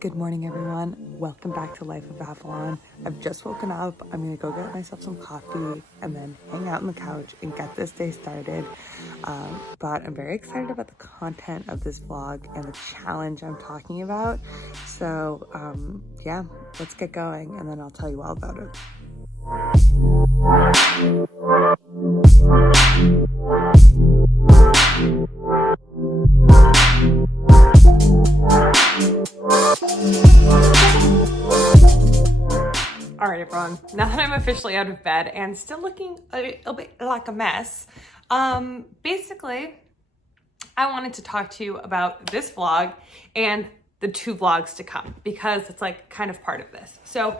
Good morning, everyone. Welcome back to Life of Avalon. I've just woken up. I'm gonna go get myself some coffee and then hang out on the couch and get this day started. But I'm very excited about the content of this vlog and the challenge I'm talking about. So yeah, let's get going and then I'll tell you all about it. All right, everyone, now that I'm officially out of bed and still looking a bit like a mess, basically, I wanted to talk to you about this vlog and the 2 vlogs to come because it's like kind of part of this. So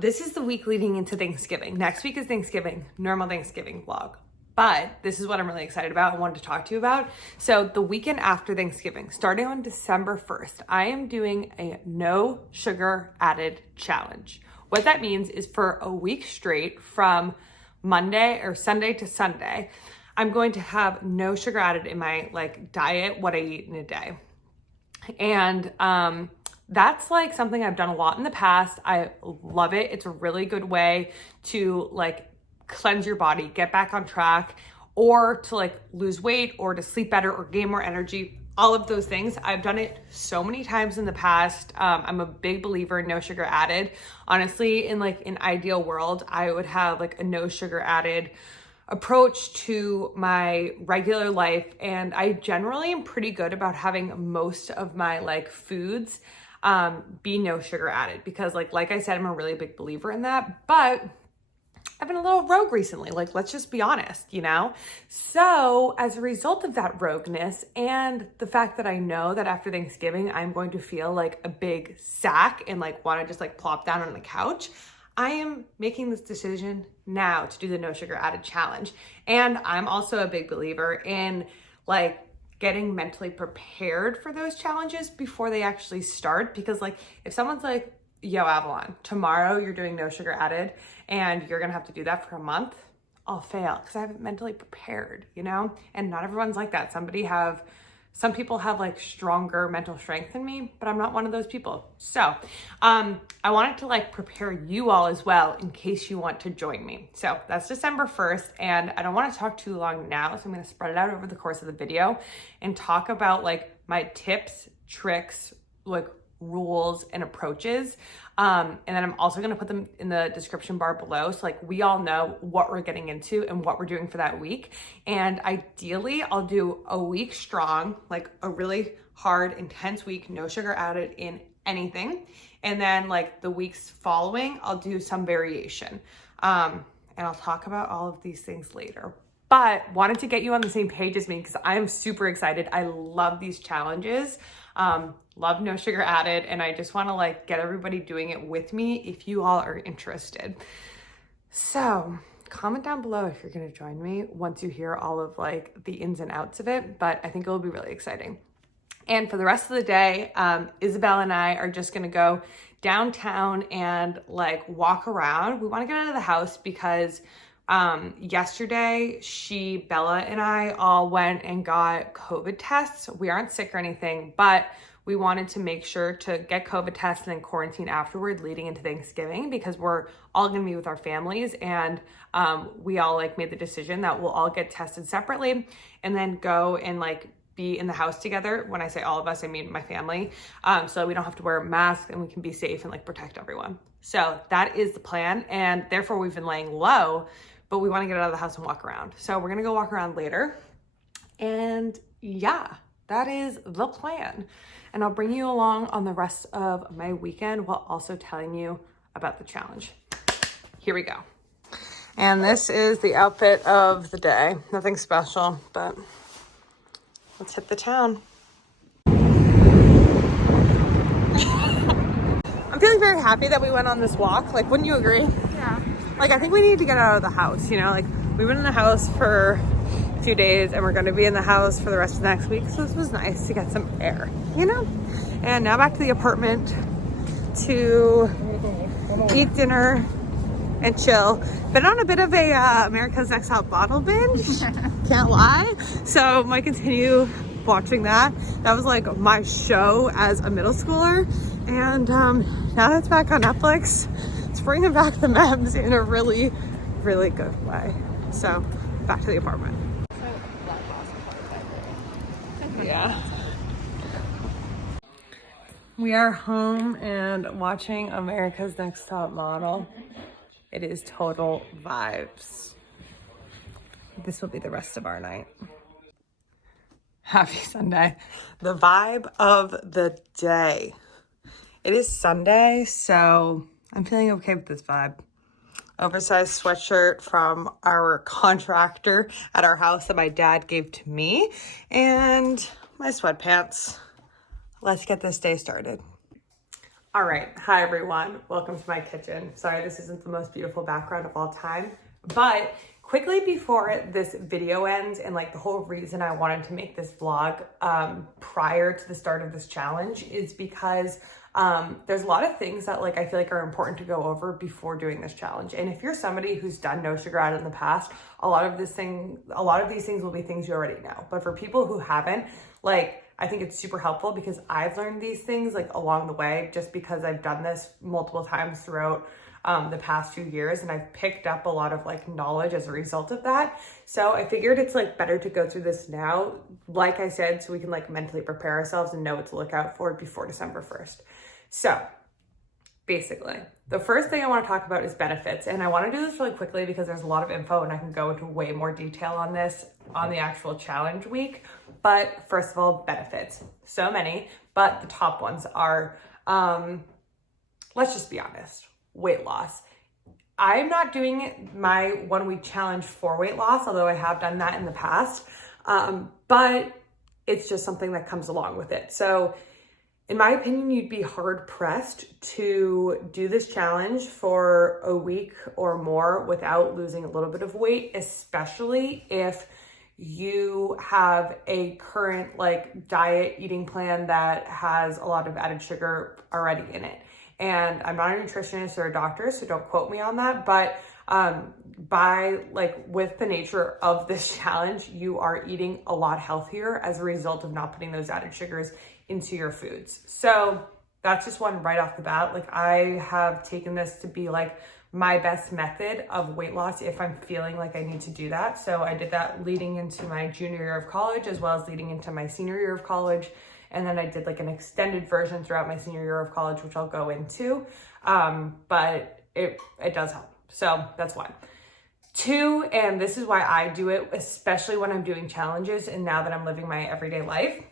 this is the week leading into Thanksgiving. Next week is Thanksgiving, normal Thanksgiving vlog. But this is what I'm really excited about and wanted to talk to you about. So the weekend after Thanksgiving, starting on December 1st, I am doing a no sugar added challenge. What that means is for a week straight from Monday or Sunday to Sunday, I'm going to have no sugar added in my diet, what I eat in a day. And that's like something I've done a lot in the past. I love it. It's a really good way to cleanse your body, get back on track, or to lose weight or to sleep better or gain more energy. All of those things. I've done it so many times in the past. I'm a big believer in no sugar added. Honestly, in an ideal world, I would have a no sugar added approach to my regular life. And I generally am pretty good about having most of my foods be no sugar added because like I said, I'm a really big believer in that, but I've been a little rogue recently, let's just be honest, So as a result of that rogueness and the fact that I know that after Thanksgiving, I'm going to feel like a big sack and want to just plop down on the couch, I am making this decision now to do the no sugar added challenge. And I'm also a big believer in getting mentally prepared for those challenges before they actually start. Because if someone's yo, Avalon, tomorrow you're doing no sugar added and you're gonna have to do that for a month, I'll fail because I haven't mentally prepared, And not everyone's like that. Some people have stronger mental strength than me, but I'm not one of those people. So I wanted to prepare you all as well in case you want to join me. So that's December 1st, and I don't want to talk too long now, so I'm gonna spread it out over the course of the video and talk about my tips, tricks, rules and approaches. And then I'm also going to put them in the description bar below. So we all know what we're getting into and what we're doing for that week. And ideally I'll do a week strong, a really hard, intense week, no sugar added in anything. And then the weeks following, I'll do some variation. And I'll talk about all of these things later. But wanted to get you on the same page as me because I am super excited. I love these challenges. Love no sugar added, and I just want to get everybody doing it with me if you all are interested. So comment down below if you're going to join me once you hear all of the ins and outs of it, but I think it will be really exciting. And for the rest of the day, Isabel and I are just going to go downtown and walk around. We want to get out of the house because yesterday Bella and I all went and got COVID tests. We aren't sick or anything, but we wanted to make sure to get COVID tests and then quarantine afterward leading into Thanksgiving because we're all going to be with our families. And we all made the decision that we'll all get tested separately and then go and be in the house together. When I say all of us, I mean my family, so we don't have to wear masks and we can be safe and protect everyone. So that is the plan. And therefore we've been laying low, but we want to get out of the house and walk around. So we're going to go walk around later. And yeah, that is the plan. And I'll bring you along on the rest of my weekend while also telling you about the challenge. Here we go. And this is the outfit of the day. Nothing special, but let's hit the town. I'm feeling very happy that we went on this walk. Wouldn't you agree? Yeah. I think we need to get out of the house, we've been in the house for a few days and we're going to be in the house for the rest of next week. So this was nice to get some air, And now back to the apartment to eat dinner and chill. Been on a bit of a America's Next Top Model binge, can't lie. So might continue watching that. That was my show as a middle schooler. And now that it's back on Netflix, it's bringing back the memes in a really, really good way. So back to the apartment. Yeah. We are home and watching America's Next Top Model. It is total vibes. This will be the rest of our night. Happy Sunday. The vibe of the day. It is Sunday, so I'm feeling okay with this vibe. Oversized sweatshirt from our contractor at our house that my dad gave to me, and my sweatpants. Let's get this day started. All right, hi everyone. Welcome to my kitchen. Sorry, this isn't the most beautiful background of all time, but quickly before this video ends, and like the whole reason I wanted to make this vlog prior to the start of this challenge is because there's a lot of things that like I feel like are important to go over before doing this challenge. And if you're somebody who's done no sugar added in the past, a lot of these things will be things you already know. But for people who haven't, like, I think it's super helpful because I've learned these things like along the way, just because I've done this multiple times throughout the past few years, and I've picked up a lot of like knowledge as a result of that. So I figured it's like better to go through this now, like I said, so we can like mentally prepare ourselves and know what to look out for before December 1st. So basically, the first thing I want to talk about is benefits. And I want to do this really quickly because there's a lot of info and I can go into way more detail on this on the actual challenge week. But first of all, benefits. So many, but the top ones are, let's just be honest, weight loss. I'm not doing my 1 week challenge for weight loss, although I have done that in the past. But it's just something that comes along with it. So in my opinion, you'd be hard pressed to do this challenge for a week or more without losing a little bit of weight, especially if you have a current like diet eating plan that has a lot of added sugar already in it. And I'm not a nutritionist or a doctor, so don't quote me on that, but with the nature of this challenge, you are eating a lot healthier as a result of not putting those added sugars into your foods. So that's just one right off the bat. Like, I have taken this to be like my best method of weight loss if I'm feeling like I need to do that. So I did that leading into my junior year of college, as well as leading into my senior year of college. And then I did like an extended version throughout my senior year of college, which I'll go into. But it does help. So that's one. Two, and this is why I do it, especially when I'm doing challenges and now that I'm living my everyday life.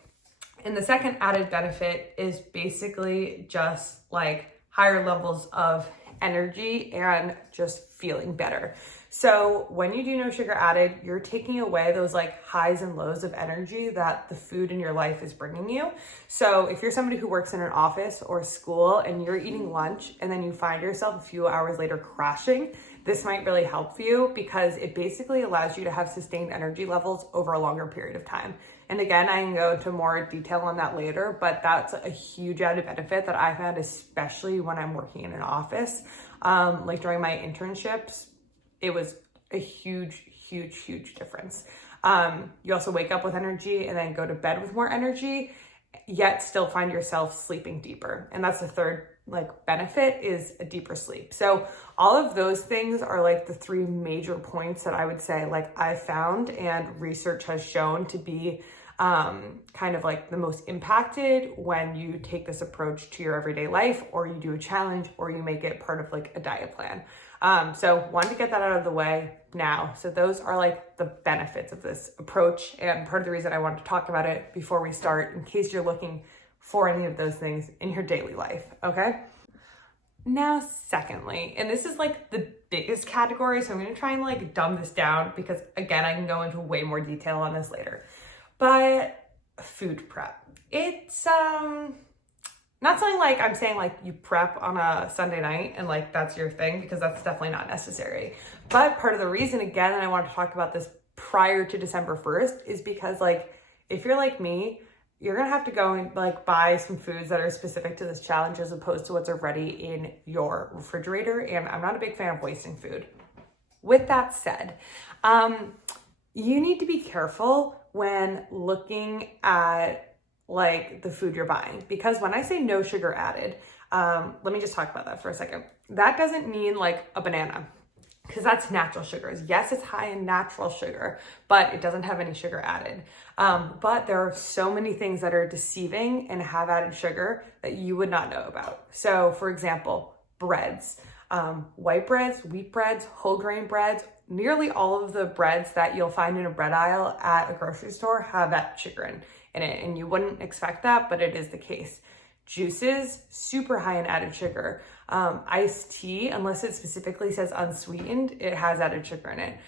And the second added benefit is basically just like higher levels of energy and just feeling better. So when you do no sugar added, you're taking away those like highs and lows of energy that the food in your life is bringing you. So if you're somebody who works in an office or school and you're eating lunch and then you find yourself a few hours later crashing, this might really help you because it basically allows you to have sustained energy levels over a longer period of time. And again, I can go into more detail on that later, but that's a huge added benefit that I found, especially when I'm working in an office. Like during my internships, it was a huge, huge, huge difference. You also wake up with energy and then go to bed with more energy, yet still find yourself sleeping deeper. And that's the third like benefit, is a deeper sleep. So all of those things are like the three major points that I would say like I found and research has shown to be kind of like the most impacted when you take this approach to your everyday life, or you do a challenge, or you make it part of like a diet plan. So wanted to get that out of the way now. So those are like the benefits of this approach, and part of the reason I wanted to talk about it before we start, in case you're looking for any of those things in your daily life, okay? Now, secondly, and this is like the biggest category, so I'm gonna try and like dumb this down because again, I can go into way more detail on this later, but food prep. It's not something like I'm saying like you prep on a Sunday night and like that's your thing, because that's definitely not necessary. But part of the reason, again, and I want to talk about this prior to December 1st, is because like if you're like me, you're gonna have to go and like buy some foods that are specific to this challenge as opposed to what's already in your refrigerator. And I'm not a big fan of wasting food. With that said, you need to be careful when looking at like the food you're buying. Because when I say no sugar added, let me just talk about that for a second. That doesn't mean like a banana, because that's natural sugars. Yes, it's high in natural sugar, but it doesn't have any sugar added. But there are so many things that are deceiving and have added sugar that you would not know about. So for example, breads, white breads, wheat breads, whole grain breads, nearly all of the breads that you'll find in a bread aisle at a grocery store have added sugar in it. And you wouldn't expect that, but it is the case. Juices, super high in added sugar. Iced tea, unless it specifically says unsweetened, it has added sugar in it.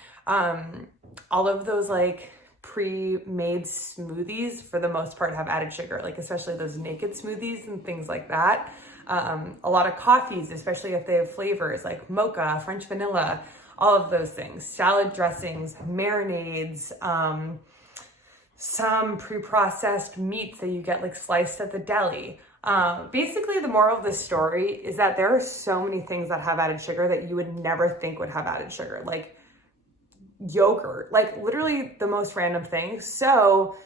All of those like pre-made smoothies, for the most part, have added sugar, like especially those naked smoothies and things like that. A lot of coffees, especially if they have flavors like mocha, French vanilla, all of those things. Salad dressings, marinades, some pre-processed meats that you get like sliced at the deli. Basically, the moral of this story is that there are so many things that have added sugar that you would never think would have added sugar, like yogurt, like literally the most random things. So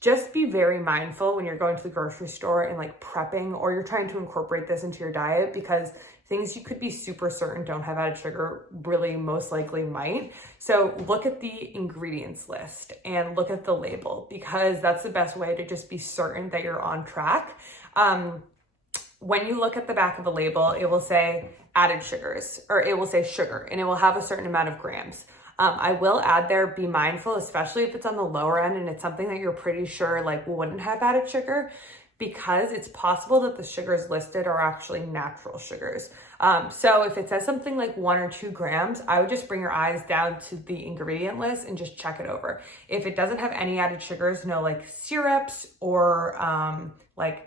just be very mindful when you're going to the grocery store and like prepping, or you're trying to incorporate this into your diet, because things you could be super certain don't have added sugar really most likely might. So look at the ingredients list and look at the label, because that's the best way to just be certain that you're on track. When you look at the back of the label, it will say added sugars, or it will say sugar, and it will have a certain amount of grams. I will add there, be mindful, especially if it's on the lower end and it's something that you're pretty sure like wouldn't have added sugar, because it's possible that the sugars listed are actually natural sugars. So if it says something like 1 or 2 grams, I would just bring your eyes down to the ingredient list and just check it over. If it doesn't have any added sugars, no like syrups or like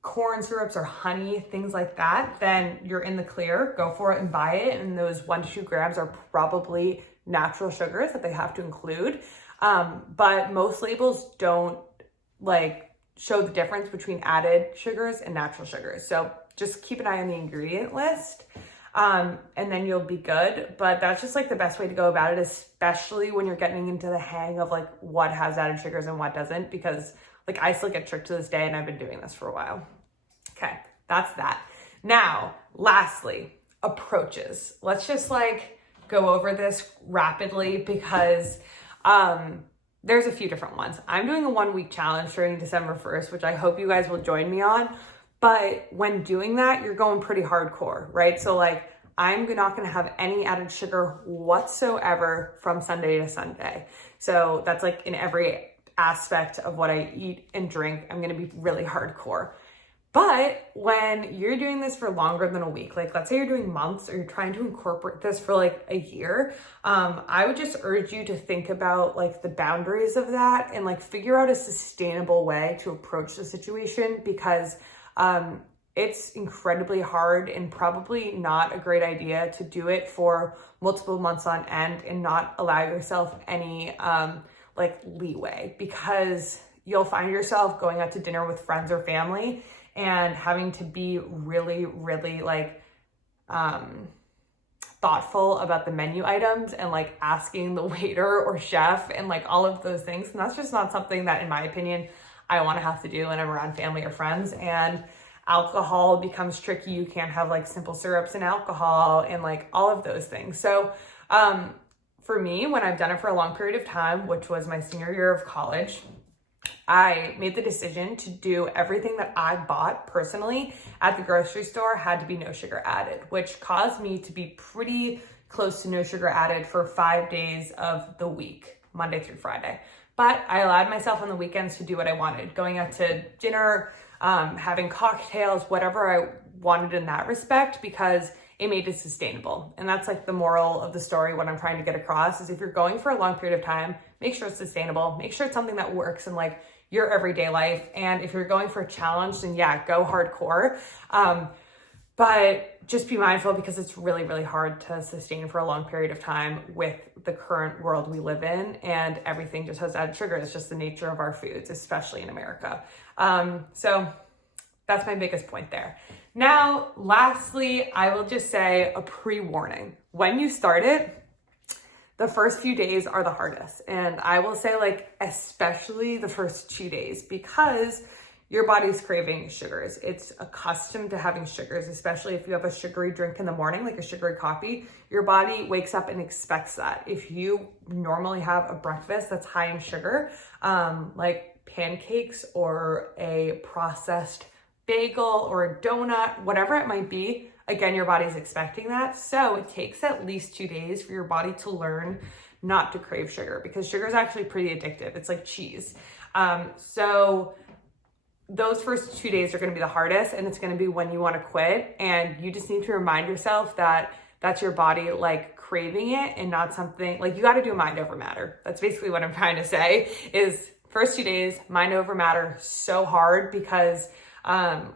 corn syrups or honey, things like that, then you're in the clear. Go for it and buy it. And those 1 to 2 grams are probably natural sugars that they have to include. But most labels don't like show the difference between added sugars and natural sugars. So just keep an eye on the ingredient list, and then you'll be good. But that's just like the best way to go about it, especially when you're getting into the hang of like what has added sugars and what doesn't, because like I still get tricked to this day, and I've been doing this for a while. Okay, that's that. Now, lastly, approaches. Let's just like go over this rapidly, because there's a few different ones. I'm doing a 1-week challenge starting December 1st, which I hope you guys will join me on. But when doing that, you're going pretty hardcore, right? So like I'm not gonna have any added sugar whatsoever from Sunday to Sunday. So that's like in every aspect of what I eat and drink, I'm gonna be really hardcore. But when you're doing this for longer than a week, like let's say you're doing months, or you're trying to incorporate this for like a year, I would just urge you to think about like the boundaries of that and like figure out a sustainable way to approach the situation, because it's incredibly hard and probably not a great idea to do it for multiple months on end and not allow yourself any like leeway, because you'll find yourself going out to dinner with friends or family and having to be really, really like thoughtful about the menu items and like asking the waiter or chef and like all of those things. And that's just not something that, in my opinion, I want to have to do when I'm around family or friends. And alcohol becomes tricky. You can't have like simple syrups and alcohol and like all of those things. So for me, when I've done it for a long period of time, which was my senior year of college, I made the decision to do everything that I bought personally at the grocery store had to be no sugar added, which caused me to be pretty close to no sugar added for 5 days of the week, Monday through Friday. But I allowed myself on the weekends to do what I wanted, going out to dinner, having cocktails, whatever I wanted in that respect, because it made it sustainable. And that's like the moral of the story. What I'm trying to get across is if you're going for a long period of time, make sure it's sustainable, make sure it's something that works in like your everyday life. And if you're going for a challenge, then yeah, go hardcore. But just be mindful, because it's really, really hard to sustain for a long period of time with the current world we live in, and everything just has added sugar. It's just the nature of our foods, especially in America. So that's my biggest point there. Now, lastly, I will just say a pre-warning. When you start it, the first few days are the hardest. And I will say, like, especially the first 2 days, because your body's craving sugars. It's accustomed to having sugars, especially if you have a sugary drink in the morning, like a sugary coffee. Your body wakes up and expects that. If you normally have a breakfast that's high in sugar, like pancakes or a processed bagel or a donut, whatever it might be, again, your body's expecting that. So it takes at least 2 days for your body to learn not to crave sugar, because sugar is actually pretty addictive. It's like cheese. So those first 2 days are going to be the hardest, and it's going to be when you want to quit. And you just need to remind yourself that that's your body like craving it, and not something like, you got to do mind over matter. That's basically what I'm trying to say, is first 2 days, mind over matter, so hard, because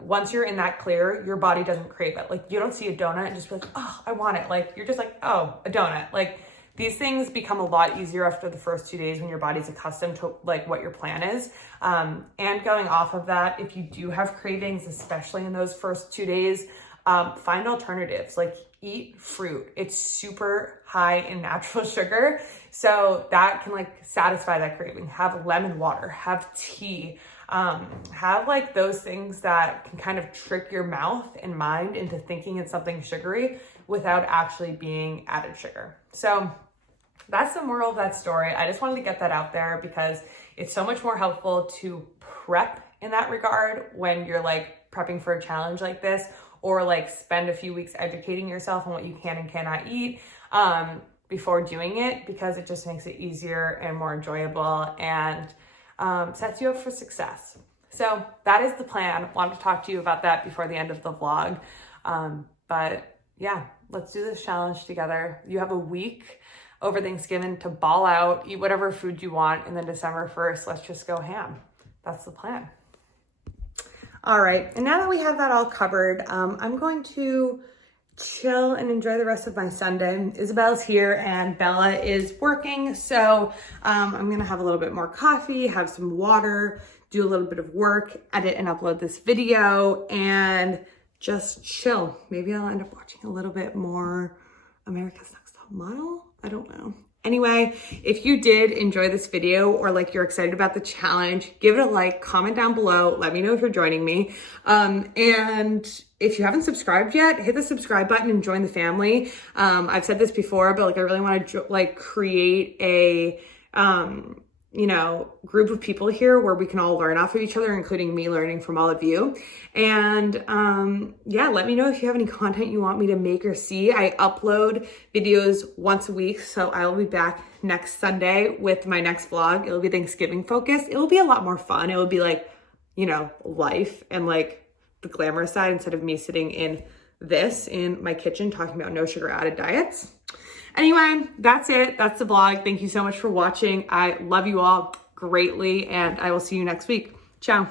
once you're in that clear, your body doesn't crave it. Like, you don't see a donut and just be like, oh, I want it. Like, you're just like, oh, a donut. Like, these things become a lot easier after the first 2 days when your body's accustomed to like what your plan is. And going off of that, if you do have cravings, especially in those first 2 days, find alternatives, like eat fruit. It's super high in natural sugar. So that can like satisfy that craving. Have lemon water, have tea, have like those things that can kind of trick your mouth and mind into thinking it's something sugary without actually being added sugar. So that's the moral of that story. I just wanted to get that out there because it's so much more helpful to prep in that regard when you're like prepping for a challenge like this, or like spend a few weeks educating yourself on what you can and cannot eat before doing it, because it just makes it easier and more enjoyable and sets you up for success. So that is the plan. I wanted to talk to you about that before the end of the vlog. But yeah, let's do this challenge together. You have a week over Thanksgiving to ball out, eat whatever food you want, and then December 1st, let's just go ham. That's the plan. All right, and now that we have that all covered, I'm going to chill and enjoy the rest of my Sunday. Isabel's here and Bella is working, so I'm gonna have a little bit more coffee, have some water, do a little bit of work, edit and upload this video, and just chill. Maybe I'll end up watching a little bit more America's Next Top Model. I don't know. Anyway, if you did enjoy this video, or like you're excited about the challenge, give it a like, comment down below, let me know if you're joining me. And if you haven't subscribed yet, hit the subscribe button and join the family. I've said this before, but like I really want to like create a group of people here where we can all learn off of each other, including me learning from all of you. And yeah, let me know if you have any content you want me to make or see. I upload videos once a week, so I will be back next Sunday with my next vlog. It'll be Thanksgiving focused. It will be a lot more fun. It will be like, life and like the glamorous side, instead of me sitting in my kitchen talking about no sugar added diets. Anyway, that's it. That's the vlog. Thank you so much for watching. I love you all greatly, and I will see you next week. Ciao.